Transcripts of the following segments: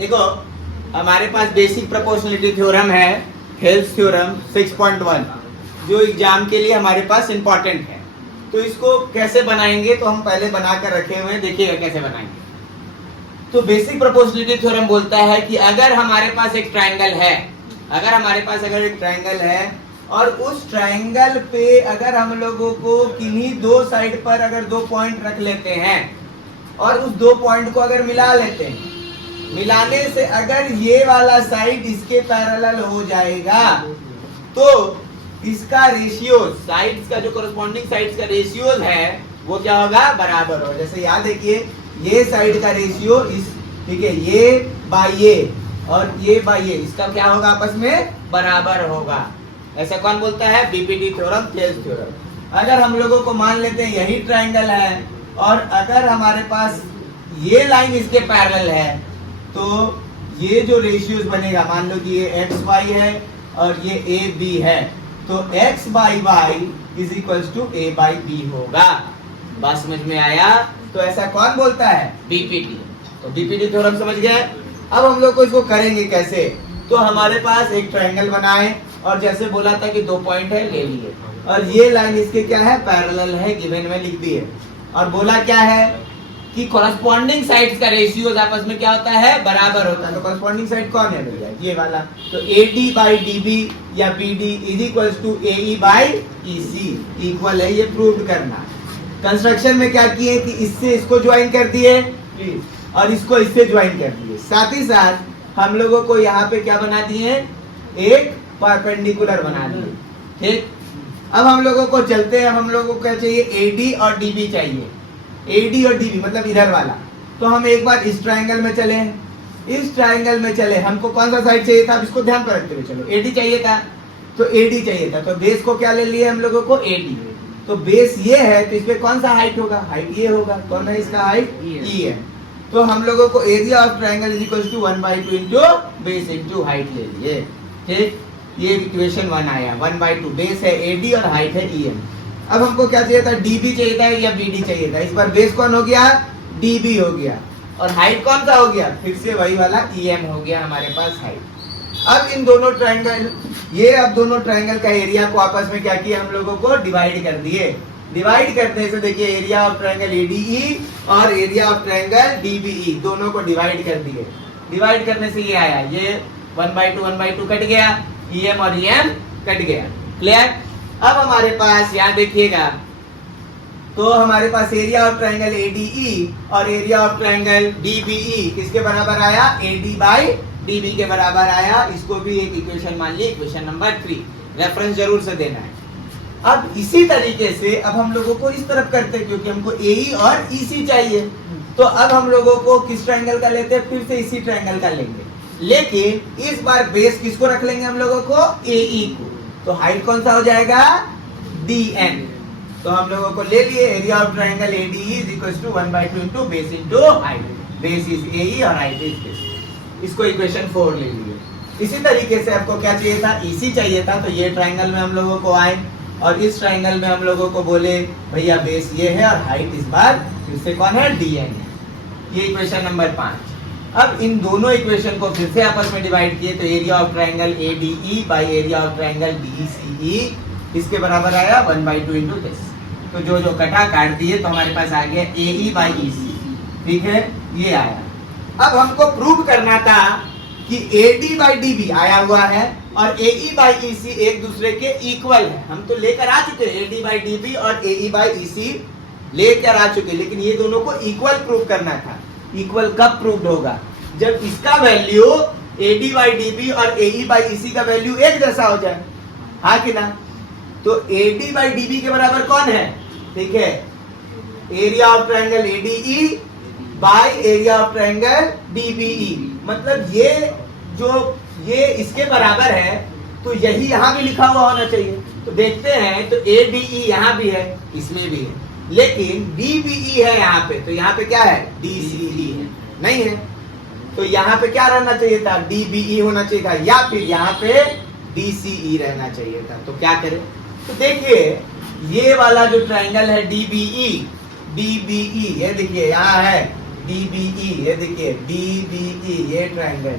देखो हमारे पास basic proportionality theorem है, हेल्स थ्योरम 6.1, जो एग्जाम के लिए हमारे पास इंपॉर्टेंट है। तो इसको कैसे बनाएंगे, तो हम पहले बनाकर रखे हुए हैं, देखिएगा कैसे बनाएंगे। तो बेसिक प्रोपोर्शनलिटी थ्योरम बोलता है कि अगर हमारे पास एक ट्रायंगल है, अगर एक ट्रायंगल है और उस ट्रायंगल पे अगर हम लोगों को किन्हीं दो साइड पर अगर दो पॉइंट रख लेते हैं और उस दो पॉइंट को अगर मिला लेते हैं, मिलाने से अगर ये वाला साइड इसके पैरेलल हो जाएगा तो इसका रेशियो, साइड्स का जो कॉरेस्पॉन्डिंग साइड्स का रेशियो है वो क्या होगा, बराबर हो। जैसे याद देखिए, ये साइड का रेशियो इस, ठीक है, ये बाय ये और ये बाय ये, इसका क्या होगा, आपस में बराबर होगा। ऐसा कौन बोलता है, बीपीटी थ्योरम, थेल्स थ्योरम। अगर हम लोगों को मान लेते हैं यही ट्रायंगल है और अगर हमारे पास ये लाइन इसके पैरेलल है तो ये जो रेशियोज बनेगा, मान लो कि ये एक्स वाई है और ये ए बी है, तो x by Y is equal to A by B होगा। बात समझ में आया? तो ऐसा कौन बोलता है, बीपीटी। तो बीपीटी थ्योरम समझ गए। अब हम लोग को इसको करेंगे कैसे, तो हमारे पास एक ट्रायंगल बनाए और जैसे बोला था कि दो पॉइंट है, ले लिए और ये लाइन इसके क्या है, पैरेलल है, गिवन में लिख दिए और बोला क्या है कि कॉरेस्पॉन्डिंग साइड्स का रेशियो आपस में क्या होता है, बराबर होता है। तो कॉरेस्पॉन्डिंग साइड कौन है भैया, ये वाला। तो AD बाई DB या BD is equal to AE by EC equal है, ये प्रूव करना। कंस्ट्रक्शन में क्या किए कि इससे इसको ज्वाइन कर दिए और इसको इससे ज्वाइन कर दिए, साथ ही साथ हम लोगों को यहाँ पे क्या बना दिए, एक परपेंडिकुलर बना दिए। ठीक, अब हम लोगों को चलते हैं, हम लोगों को क्या चाहिए, AD और DB चाहिए। AD और DB मतलब इधर वाला। तो हम एक बार इस ट्रायंगल में चले, इस ट्रायंगल में चले, हमको कौन सा साइड चाहिए था, अब इसको ध्यान पर रखते हुए चलो। AD चाहिए था, तो AD चाहिए था, तो बेस को क्या ले लिया हम लोगों को, AD। तो बेस ये है तो इसमें कौन सा हाइट होगा, हाइट ये होगा। कौन है इसका हाइट, E है। तो हम लोगों को area of triangle is equal to 1/2 into base into height ले लिए। ठीक, ये इक्वेशन 1 आया। 1/2 बेस है AD और हाइट है EM। अब हमको क्या चाहिए था, DB चाहिए था या BD चाहिए था। इस बार बेस कौन हो गया, DB हो गया और हाइट कौन सा हो गया, फिर से वही वाला EM हो गया हमारे पास हाइट। अब इन दोनों ट्रायंगल, ये अब दोनों ट्रायंगल का एरिया को आपस में क्या किया, हम लोगों को डिवाइड कर दिए। डिवाइड करने से देखिए एरिया ऑफ ट्रायंगल ADE और एरिया ऑफ ट्रायंगल DBE दोनों को डिवाइड कर दिए। डिवाइड करने से ये आया, ये 1/2 कट गया, EM और EM कट गया। क्लियर? अब हमारे पास यहाँ देखिएगा, तो हमारे पास एरिया ऑफ ट्रायंगल ADE और एरिया ऑफ ट्रायंगल DBE किसके बराबर आया, AD बाई DB के बराबर आया। इसको भी एक इक्वेशन मान ली, इक्वेशन नंबर 3। रेफरेंस जरूर से देना है। अब इसी तरीके से अब हम लोगों को इस तरफ करते हैं, क्योंकि हमको AE और EC चाहिए। तो अब हम लोगों को किस ट्रायंगल का लेते हैं, फिर से इसी ट्रायंगल का लेंगे, लेकिन इस बार बेस किसको रख लेंगे हम लोगों को, AE को। तो हाइट कौन सा हो जाएगा, DN। तो हम लोगों को ले लिए area of triangle ADE is equal to 1/2 into base into height. Base is AE और हाइट इज बेस। इसको इक्वेशन 4 ले लिए। इसी तरीके से आपको क्या चाहिए था, EC चाहिए था। तो ये ट्रायंगल में हम लोगों को आए और इस ट्रायंगल में हम लोगों को बोले भैया बेस ये है और हाइट इस बार फिर से कौन है, DN है। ये इक्वेशन नंबर 5। अब इन दोनों इक्वेशन को फिर से आपस में डिवाइड किए, तो area of triangle ADE by area of triangle DCE इसके बराबर आया 1/2 इंटू दिस। तो जो जो कटा काट दिए तो हमारे पास आ गया AE बाई EC। ठीक है, ये आया। अब हमको प्रूव करना था कि AD बाई DB आया हुआ है और AE बाई EC एक दूसरे के इक्वल है। हम तो लेकर आ चुके हैं AD बाई DB और AE बाई EC लेकर आ चुके, लेकिन ये दोनों को इक्वल प्रूव करना था। इक्वल कब प्रूव होगा, जब इसका वैल्यू AD बाई DB और AE बाई EC का वैल्यू एक जैसा हो जाए, हाँ कि ना। तो AD बाई DB के बराबर कौन है, ठीक है, area of triangle ADE by area of triangle DBE। मतलब ये जो ये इसके बराबर है तो यही यहाँ भी लिखा हुआ होना चाहिए। तो देखते हैं, तो ADE यहाँ भी है, इसमें भी है, लेकिन DBE है यहाँ पे, तो यहाँ पे क्या है, DCE है, नहीं है। तो यहाँ पे क्या रहना चाहिए था, DBE होना चाहिए था, या फिर यहाँ पे DCE रहना चाहिए था। तो क्या करें, तो देखिए ये वाला जो ट्रायंगल है DBE, ये देखिए यहाँ है DBE, ये देखिए DBE, ये ट्रायंगल,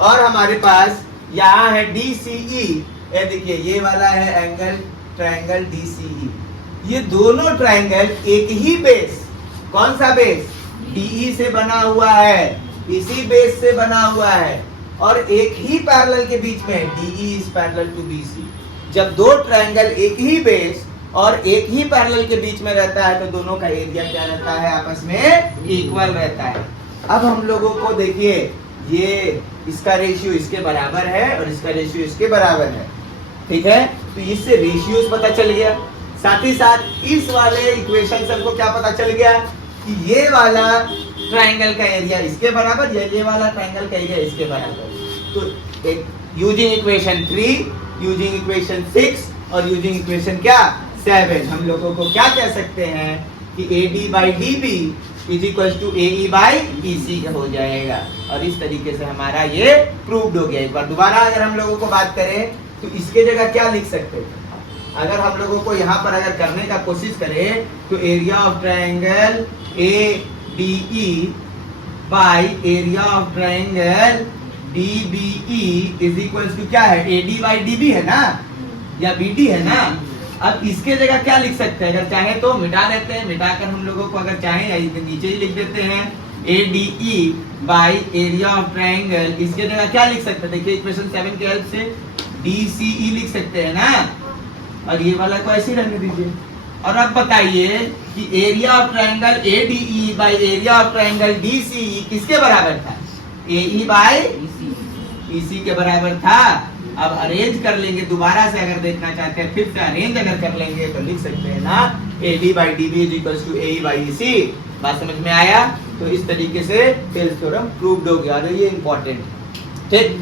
और हमारे पास यहाँ है DCE, ये देखिए ये वाला है एंगल, ट्रायंगल DCE। ये दोनों ट्रायंगल एक ही बेस, कौन सा बेस, DE से बना हुआ है, इसी बेस से बना हुआ है, और एक ही पैरेलल के बीच में DE is parallel to BC। जब दो ट्रायंगल एक ही बेस और एक ही पैरेलल के बीच में रहता है तो दोनों का एरिया क्या रहता है, आपस में इक्वल रहता है। अब हम लोगों को देखिए, ये इसका रेशियो इसके बराबर है और इसका रेशियो इसके बराबर है, ठीक है, तो इससे रेशियोज पता चल गया। साथ ही साथ इस वाले इक्वेशन से हमको क्या पता चल गया कि ये वाला ट्रायंगल का एरिया इसके बराबर, ये वाला ट्रायंगल का एरिया इसके बराबर। तो एक यूजिंग इक्वेशन 3, यूजिंग इक्वेशन 6 और यूजिंग इक्वेशन क्या 7, हम लोगों को क्या कह सकते हैं कि AD by DB is equal to AE by EC हो जाएगा। और इस तरीके से हमारा ये प्रूव्ड हो गया। एक बार दोबारा अगर हम लोगों को बात करें तो इसके जगह क्या लिख सकते हैं, अगर हम लोगों को यहाँ पर अगर करने का कोशिश करें तो area of triangle ADE by area of triangle DBE is equal to क्या है, AD by DB है ना, या BD है ना। अब इसके जगह क्या लिख सकते हैं, अगर चाहे तो मिटा देते हैं, मिटाकर हम लोगों को अगर चाहे नीचे ही लिख देते हैं ADE by area of triangle, इसके जगह क्या लिख सकते हैं, देखिए इक्वेशन 7 की हेल्प से DCE लिख सकते हैं ना, और ये वाला को ऐसे रहने दीजिए। और अब बताइए कि area of triangle ADE by area of triangle DCE किसके बराबर था, AE बाय EC के बराबर था। अब अरेंज कर लेंगे, दोबारा से अगर देखना चाहते हैं फिर से अरेंज अगर कर लेंगे तो लिख सकते हैं ना AD by DB is equals to AE by EC। बात समझ में आया? तो इस तरीके से थेल्स थ्योरम प्रूव्ड हो गया। ये इंपॉर्टेंट, ठीक।